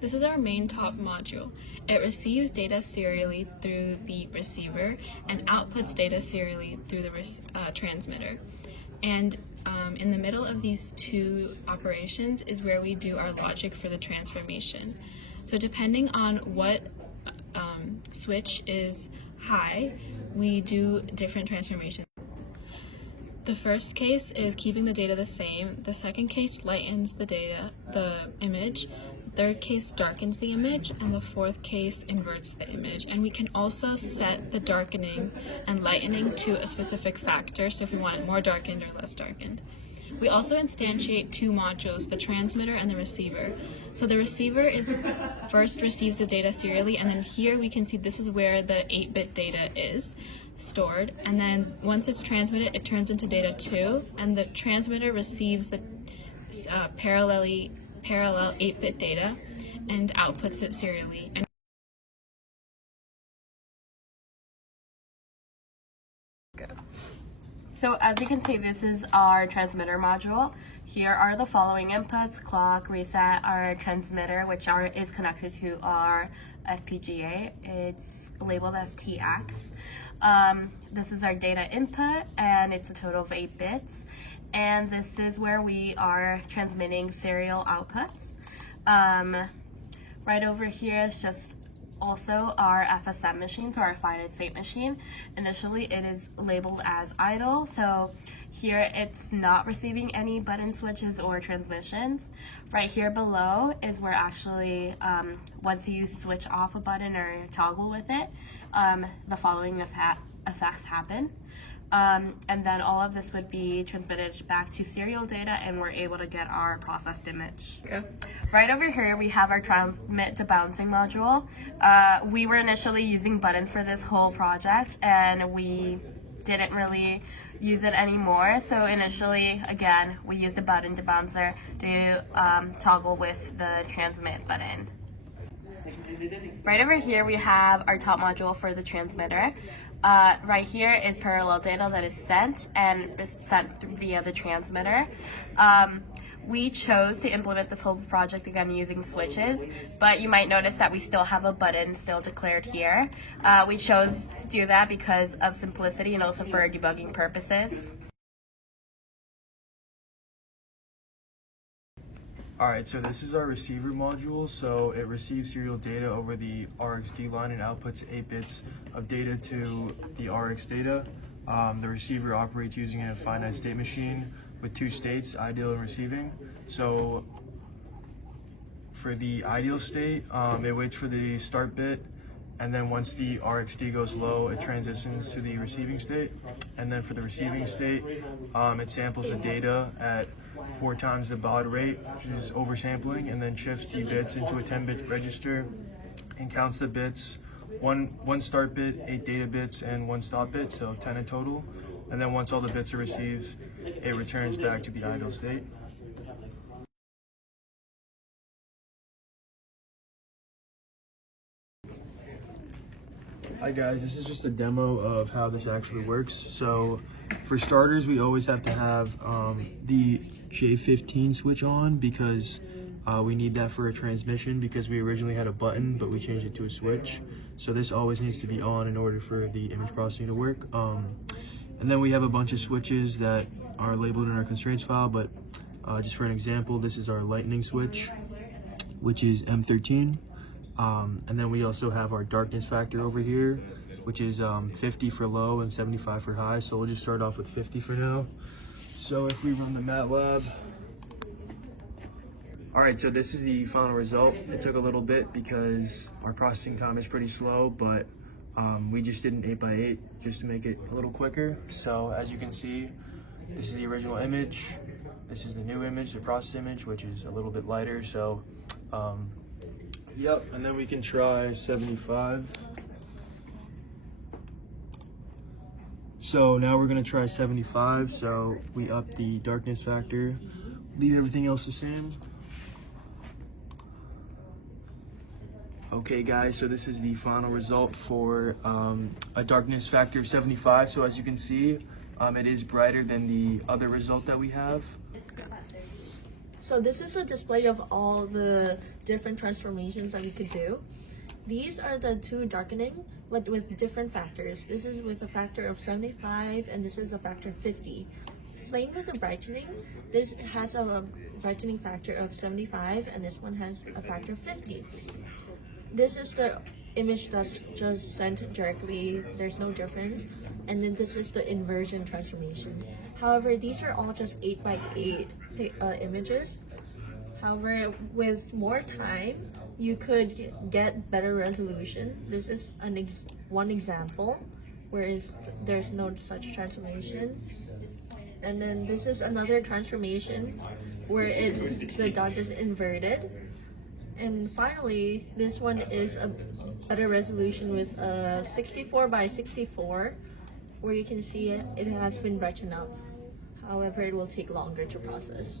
This is our main top module. It receives data serially through the receiver and outputs data serially through the transmitter. And in the middle of these two operations is where we do our logic for the transformation. So depending on what switch is high, we do different transformations. The first case is keeping the data the same. The second case lightens the image. The third case darkens the image, and the fourth case inverts the image. And we can also set the darkening and lightening to a specific factor, so if we want it more darkened or less darkened. We also instantiate two modules, the transmitter and the receiver. So the receiver first receives the data serially, and then here we can see this is where the 8-bit data is stored, and then once it's transmitted, it turns into data 2, and the transmitter receives the parallel 8-bit data and outputs it serially. So as you can see, this is our transmitter module. Here are the following inputs: clock, reset, our transmitter, which is connected to our FPGA. It's labeled as TX. This is our data input, and it's a total of 8 bits. And this is where we are transmitting serial outputs. Right over here is just also our FSM machine, so our finite state machine. Initially it is labeled as idle, so here it's not receiving any button switches or transmissions. Right here below is where actually once you switch off a button or toggle with it, the following effects happen. And then all of this would be transmitted back to serial data, and we're able to get our processed image. Okay. Right over here we have our transmit to bouncing module. We were initially using buttons for this whole project, and we didn't really use it anymore. So initially, again, we used a button to bouncer to toggle with the transmit button. Right over here we have our top module for the transmitter. Right here is parallel data that is sent and is sent via the transmitter. We chose to implement this whole project again using switches, but you might notice that we still have a button still declared here. We chose to do that because of simplicity and also for debugging purposes. Alright, so this is our receiver module. So it receives serial data over the RxD line and outputs 8 bits of data to the Rx data. The receiver operates using a finite state machine with 2 states, ideal and receiving. So for the ideal state, it waits for the start bit, and then once the RxD goes low, it transitions to the receiving state. And then for the receiving state, it samples the data at 4 times the baud rate, which is oversampling, and then shifts the bits into a 10-bit register and counts the bits, one start bit, 8 data bits, and 1 stop bit, so 10 in total. And then once all the bits are received, it returns back to the idle state. Hi guys, this is just a demo of how this actually works. So for starters, we always have to have the J15 switch on because we need that for a transmission, because we originally had a button but we changed it to a switch. So this always needs to be on in order for the image processing to work. And then we have a bunch of switches that are labeled in our constraints file, but just for an example, this is our lightning switch, which is M13. And then we also have our darkness factor over here, which is 50 for low and 75 for high. So we'll just start off with 50 for now. So if we run the MATLAB. All right, so this is the final result. It took a little bit because our processing time is pretty slow, but we just did an 8x8 just to make it a little quicker. So as you can see, this is the original image. This is the new image, the processed image, which is a little bit lighter. So yep, and then we can try 75. So now we're gonna try 75. So we up the darkness factor, leave everything else the same. Okay guys, so this is the final result for a darkness factor of 75. So as you can see, it is brighter than the other result that we have. So this is a display of all the different transformations that we could do. These are the two darkening, but with different factors. This is with a factor of 75, and this is a factor of 50. Same with the brightening. This has a brightening factor of 75, and this one has a factor of 50. This is the image that's just sent directly. There's no difference. And then this is the inversion transformation. However, these are all just 8x8 images. However, with more time, you could get better resolution. This is one example, whereas there's no such transformation. And then this is another transformation where the dot is inverted. And finally, this one is a better resolution with a 64 by 64, where you can see it has been brightened up. However, it will take longer to process.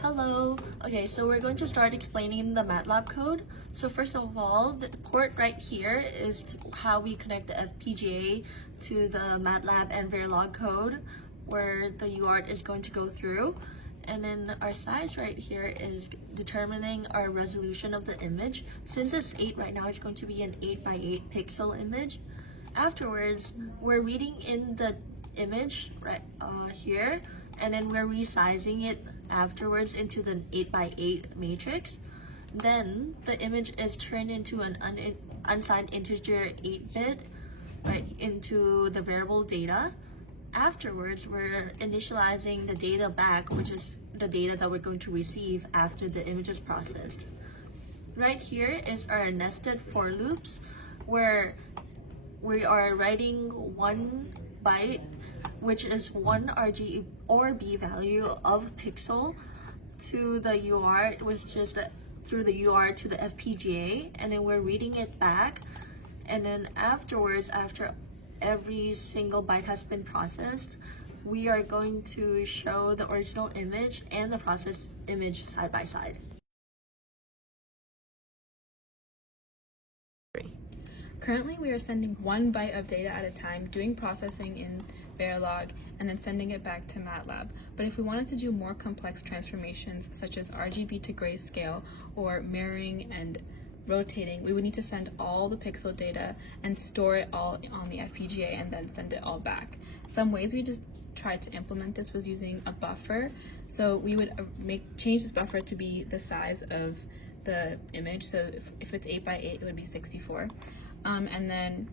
Hello. Okay, so we're going to start explaining the MATLAB code. So first of all, the port right here is how we connect the FPGA to the MATLAB and Verilog code, where the UART is going to go through. And then our size right here is determining our resolution of the image. Since it's 8 right now, it's going to be an 8x8 pixel image. Afterwards, we're reading in the image right here, and then we're resizing it afterwards into the 8x8 matrix. Then the image is turned into an unsigned integer 8-bit right into the variable data. Afterwards, we're initializing the data back, which is the data that we're going to receive after the image is processed. Right here is our nested for loops, where we are writing 1 byte, which is 1 RG or B value of pixel, to the UART, which is through the UART to the FPGA, and then we're reading it back. And then afterwards, after every single byte has been processed, we are going to show the original image and the processed image side by side. Currently, we are sending 1 byte of data at a time, doing processing in Verilog, and then sending it back to MATLAB. But if we wanted to do more complex transformations, such as RGB to grayscale, or mirroring and rotating, we would need to send all the pixel data and store it all on the FPGA and then send it all back. Some ways we just tried to implement this was using a buffer. So we would change this buffer to be the size of the image. So if it's 8x8, it would be 64. And then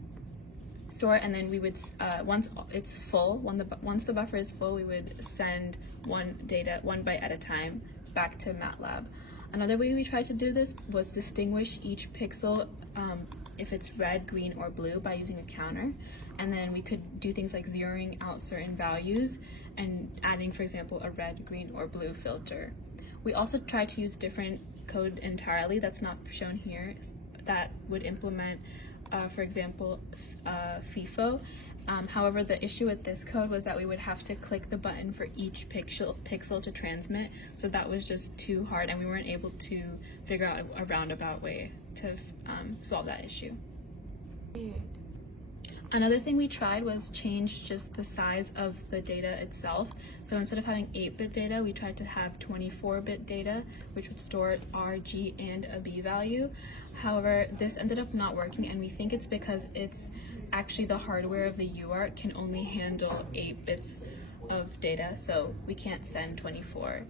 store it, and then we would, once it's full, once the buffer is full, we would send 1 byte at a time back to MATLAB. Another way we tried to do this was distinguish each pixel if it's red, green, or blue by using a counter. And then we could do things like zeroing out certain values and adding, for example, a red, green, or blue filter. We also tried to use different code entirely that's not shown here that would implement, for example, FIFO. However, the issue with this code was that we would have to click the button for each pixel to transmit, so that was just too hard, and we weren't able to figure out a roundabout way to solve that issue. Another thing we tried was change just the size of the data itself. So instead of having 8-bit data, we tried to have 24-bit data, which would store R, G, and a B value. However, this ended up not working, and we think it's because it's actually the hardware of the UART can only handle 8 bits of data, so we can't send 24.